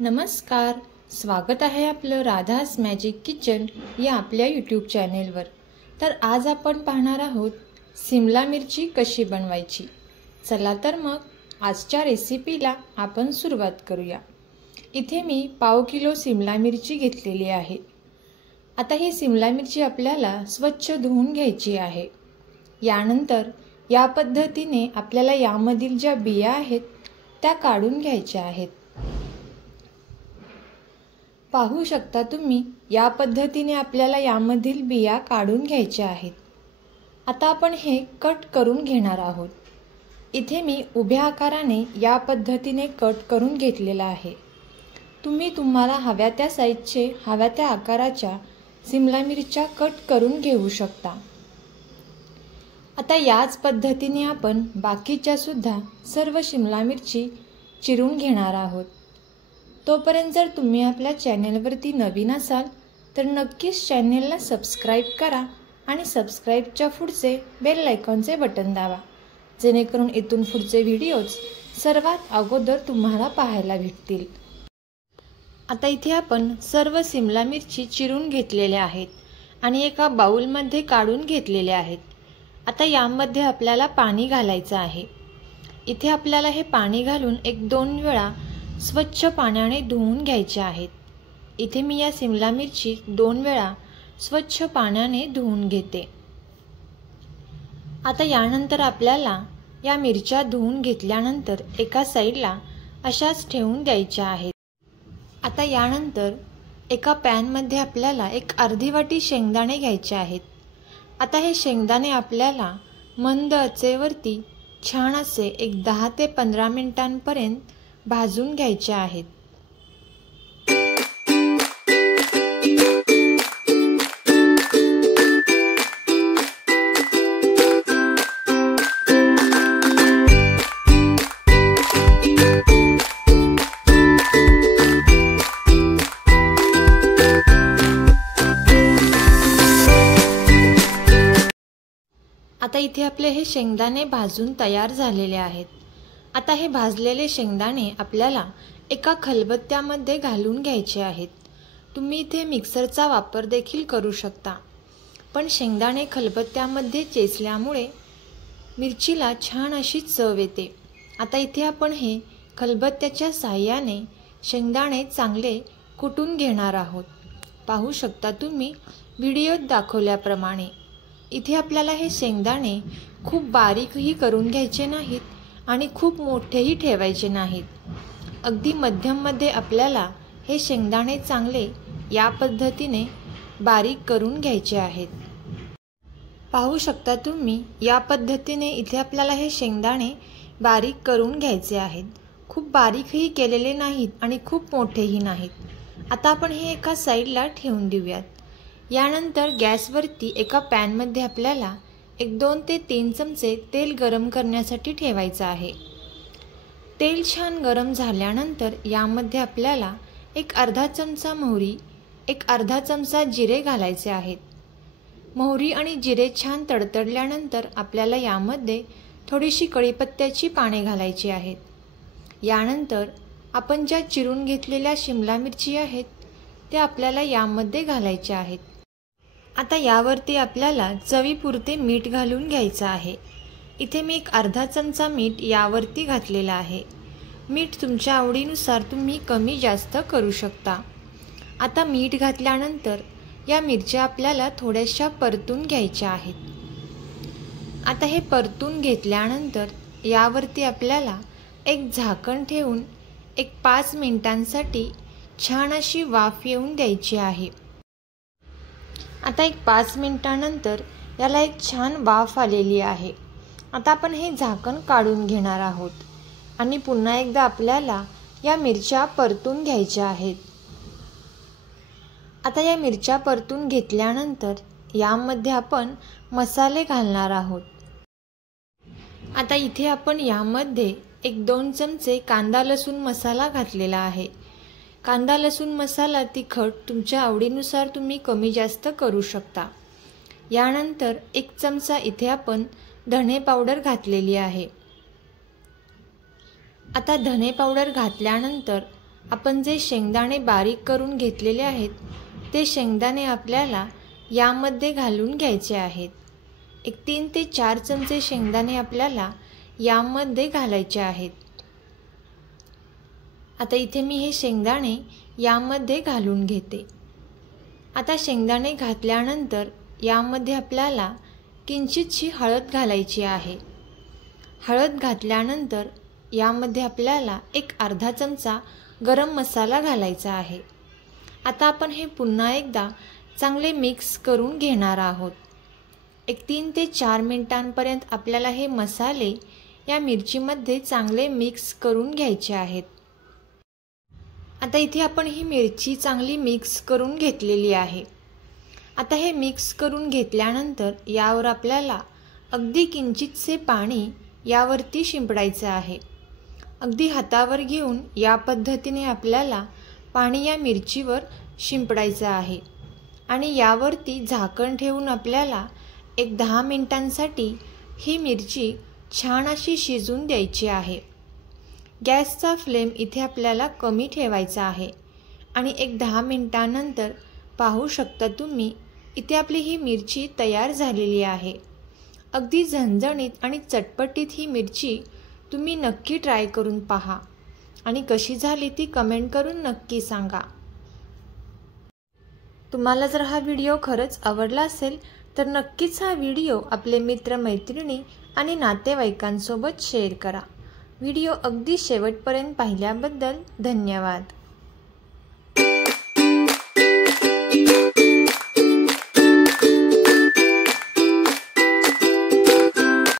नमस्कार, स्वागत आहे आपलं राधास मॅजिक किचन या आपल्या यूट्यूब चॅनेलवर। तर आज आपण पाहणार आहोत शिमला मिरची कशी बनवायची। चला तर मग आजच्या रेसिपीला आपण सुरुवात करूया। इथे मी पाव किलो शिमला मिरची घेतलेली आहे। आता ही शिमला मिरची आपल्याला स्वच्छ धुवून घ्यायची आहे। यानंतर या पद्धतीने आपल्याला यामधील ज्या बिया आहेत त्या काढून घ्यायच्या आहेत। पाहू शकता तुम्ही, या पद्धतीने आपल्याला यामधील बिया काढून घ्यायच्या आहेत। आता आपण हे कट करून घेणार आहोत। इथे मी उभ्या आकाराने या पद्धतीने कट करून घेतलेला आहे। तुम्ही तुम्हाला हव्या त्या साईजचे, हव्या त्या आकाराच्या शिमला मिरच्या कट करून घेऊ शकता। आता याच पद्धतीने आपण बाकीच्या सुद्धा सर्व शिमला मिरची चिरून घेणार आहोत। तोपर्यंत जर तुम्ही आपल्या चॅनेलवरती नवीन असाल तर नक्कीच चॅनेलला सबस्क्राइब करा आणि सबस्क्राइबच्या पुढचे बेल आयकॉनचे बटन दाबा, जेणेकरून इथून पुढचे व्हिडिओज सर्वात अगोदर तुम्हाला पाहायला भेटतील। आता इथे आपण सर्व शिमला मिरची चिरून घेतलेल्या आहेत आणि एका बाउलमध्ये काढून घेतलेल्या आहेत। आता यामध्ये आपल्याला पाणी घालायचं आहे। इथे आपल्याला हे पाणी घालून 1-2 वेळा स्वच्छ पाण्याने धुवून घ्यायचे आहेत। इथे मी या शिमला मिरची 2 वेळा स्वच्छ पाण्याने धुवून घेते। आता यानंतर आपल्याला या मिरच्या धुवून घेतल्यानंतर एका साईडला अशाच ठेवून द्यायच्या आहेत। आता यानंतर एका पॅनमध्ये आपल्याला एक अर्धी वाटी शेंगदाणे घ्यायचे आहेत। आता हे शेंगदाणे आपल्याला मंद आचेवरती छान असे 10 ते 15 मिनिटांपर्यंत भाजून घ्यायचे आहेत। आता इथे आपले हे शेंगदाणे भाजून तयार झालेले आहेत। आता हे भाजलेले शेंगदाणे आपल्याला एका खलबत्त्यामध्ये घालून घ्यायचे आहेत। तुम्ही इथे मिक्सरचा वापर देखील करू शकता, पण शेंगदाणे खलबत्त्यामध्ये चेचल्यामुळे मिरचीला छान अशी चव येते। आता इथे आपण हे खलबत्त्याच्या साहाय्याने शेंगदाणे चांगले कुटून घेणार आहोत। पाहू शकता तुम्ही व्हिडिओत दाखवल्याप्रमाणे। इथे आपल्याला हे शेंगदाणे खूप बारीकही करून घ्यायचे नाहीत आणि खूप मोठेही ठेवायचे नाहीत। अगदी मध्यममध्ये आपल्याला हे शेंगदाणे चांगले या पद्धतीने बारीक करून घ्यायचे आहेत। पाहू शकता तुम्ही, या पद्धतीने इथे आपल्याला हे शेंगदाणे बारीक करून घ्यायचे आहेत। खूप बारीकही केलेले नाहीत आणि खूप मोठेही नाहीत। आता आपण हे एका साईडला ठेवून देऊयात। यानंतर गॅसवरती एका पॅनमध्ये आपल्याला 1-2 ते 3 चमचे तेल गरम करण्यासाठी ठेवायचं आहे। तेल छान गरम झाल्यानंतर यामध्ये आपल्याला एक अर्धा चमचा मोहरी, एक अर्धा चमचा जिरे घालायचे आहेत। मोहरी आणि जिरे छान तडतडल्यानंतर आपल्याला यामध्ये थोडीशी कढीपत्त्याची पाने घालायची आहेत। यानंतर आपण ज्या चिरून घेतलेल्या शिमला मिरची आहेत त्या आपल्याला यामध्ये घालायच्या आहेत। आता यावरती आपल्याला चवीपुरते मीठ घालून घ्यायचं आहे। इथे मी एक अर्धा चमचा मीठ यावरती घातलेला आहे। मीठ तुमच्या आवडीनुसार तुम्ही कमी जास्त करू शकता। आता मीठ घातल्यानंतर या मिरच्या आपल्याला थोड्याशा परतून घ्यायच्या आहेत। आता हे परतून घेतल्यानंतर यावरती आपल्याला एक झाकण ठेवून 5 मिनिटांसाठी छान अशी वाफ येऊन द्यायची आहे। आता 5 मिनिटांनंतर याला एक छान वाफ आलेली आहे। आता आपण हे झाकण काढून घेणार आहोत आणि पुन्हा एकदा आपल्याला या मिरच्या परतून घ्यायच्या आहेत। आता या मिरच्या परतून घेतल्यानंतर यामध्ये आपण मसाले घालणार आहोत। आता इथे आपण यामध्ये 1-2 चमचे कांदा लसूण मसाला घातलेला आहे। कांदा लसूण मसाला तिखट तुमच्या आवडीनुसार तुम्ही कमी जास्त करू शकता। यानंतर 1 चमचा इथे आपण धणे पावडर घातलेली आहे। आता धने पावडर घातल्यानंतर आपण जे शेंगदाणे बारीक करून घेतलेले आहेत ते शेंगदाणे आपल्याला यामध्ये घालून घ्यायचे आहेत. एक 3 ते 4 चमचे शेंगदाणे आपल्याला यामध्ये घालायचे आहेत. आता इथे मी हे शेंगदाणे यामध्ये घालून घेते. आता शेंगदाणे घातल्यानंतर यामध्ये आपल्याला किंचितशी हळद घालायची आहे. हळद घातल्यानंतर यामध्ये आपल्याला एक अर्धा चमचा गरम मसाला घालायचा आहे. आता आपण हे पुन्हा एकदा चांगले मिक्स करून घेणार आहोत. एक 3 ते 4 मिनिटांपर्यंत आपल्याला हे मसाले या मिरचीमध्ये चांगले मिक्स करून घ्यायचे आहेत. आता इथे आपण ही मिरची चांगली मिक्स करून घेतलेली आहे. आता हे मिक्स करून घेतल्यानंतर यावर आपल्याला अगदी किंचितसे पाणी यावरती शिंपडायचे आहे. अगदी हातावर घेऊन या पद्धतीने आपल्याला पाणी या मिरचीवर शिंपडायचं आहे आणि यावरती झाकण ठेवून आपल्याला एक 10 मिनिटांसाठी ही मिरची छान अशी शिजून द्यायची आहे. गॅसचा फ्लेम इथे आपल्याला कमी ठेवायचा आहे आणि एक 10 मिनिटांनंतर पाहू शकता तुम्ही इथे आपली ही मिरची तयार झालेली आहे. अगदी झणझणीत आणि चटपटीत ही मिरची तुम्ही नक्की ट्राय करून पहा आणि कशी झाली ती कमेंट करून नक्की सांगा. तुम्हाला जर हा व्हिडिओ खरंच आवडला असेल तर नक्कीच हा व्हिडिओ आपले मित्रमैत्रिणी आणि नातेवाईकांसोबत शेअर करा. व्हिडिओ अगदी शेवटपर्यंत पाहिल्याबद्दल धन्यवाद.